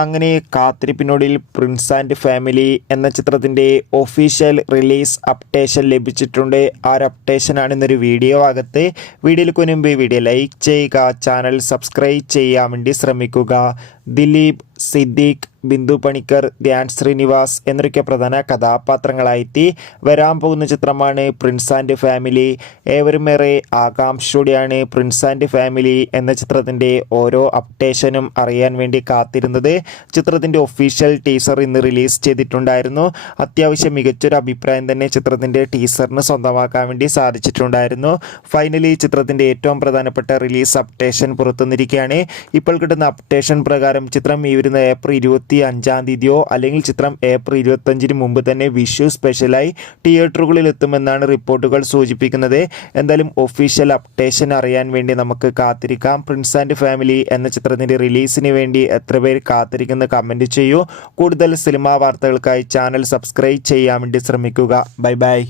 അങ്ങനെ കാത്തിരിപ്പിനൊടുവിൽ Prince and family എന്ന ചിത്രത്തിൻ്റെ ഒഫീഷ്യൽ റിലീസ് അപ്ഡേഷൻ ലഭിച്ചിട്ടുണ്ട്. ആ ഒരു അപ്ഡേഷനാണ് ഇന്നൊരു വീഡിയോ അകത്ത്. വീഡിയോയിലേക്ക് മുൻപ് വീഡിയോ ലൈക്ക് ചെയ്യുക, ചാനൽ സബ്സ്ക്രൈബ് ചെയ്യാൻ വേണ്ടി ശ്രമിക്കുക. ദിലീപ്, സിദ്ദീഖ്, ബിന്ദു പണിക്കർ, ധ്യാൻ ശ്രീനിവാസ് എന്നൊക്കെ പ്രധാന കഥാപാത്രങ്ങളായിട്ട് വരാൻ പോകുന്ന ചിത്രമാണ് പ്രിൻസ് ആൻഡ് ഫാമിലി. ഏവരും ഏറെ ആകാംക്ഷയോടെയാണ് പ്രിൻസ് ആൻഡ് ഫാമിലി എന്ന ചിത്രത്തിൻ്റെ ഓരോ അപ്ഡേഷനും അറിയാൻ വേണ്ടി കാത്തിരുന്നത്. ചിത്രത്തിൻ്റെ ഒഫീഷ്യൽ ടീസർ ഇന്ന് റിലീസ് ചെയ്തിട്ടുണ്ടായിരുന്നു. അത്യാവശ്യം മികച്ചൊരു അഭിപ്രായം തന്നെ ചിത്രത്തിൻ്റെ ടീസറിന് സ്വന്തമാക്കാൻ വേണ്ടി സാധിച്ചിട്ടുണ്ടായിരുന്നു. ഫൈനലി ചിത്രത്തിൻ്റെ ഏറ്റവും പ്രധാനപ്പെട്ട റിലീസ് അപ്ഡേഷൻ പുറത്തുവന്നിരിക്കുകയാണ്. ഇപ്പോൾ കിട്ടുന്ന അപ്ഡേഷൻ പ്രകാരം ചിത്രം ഈ വരുന്ന ഏപ്രിൽ 25 അല്ലെങ്കിൽ ചിത്രം ഏപ്രിൽ 25 മുമ്പ് തന്നെ വിഷു സ്പെഷ്യലായി തിയേറ്ററുകളിൽ എത്തുമെന്നാണ് റിപ്പോർട്ടുകൾ സൂചിപ്പിക്കുന്നത്. എന്തായാലും ഒഫീഷ്യൽ അപ്ഡേഷൻ അറിയാൻ വേണ്ടി നമുക്ക് കാത്തിരിക്കാം. പ്രിൻസ് ആൻഡ് ഫാമിലി എന്ന ചിത്രത്തിൻ്റെ റിലീസിന് വേണ്ടി എത്ര പേർ കാത്തിരിക്കുന്ന കമൻറ്റ് ചെയ്യൂ. കൂടുതൽ സിനിമാ വാർത്തകൾക്കായി ചാനൽ സബ്സ്ക്രൈബ് ചെയ്യാൻ വേണ്ടി ശ്രമിക്കുക. Bye bye.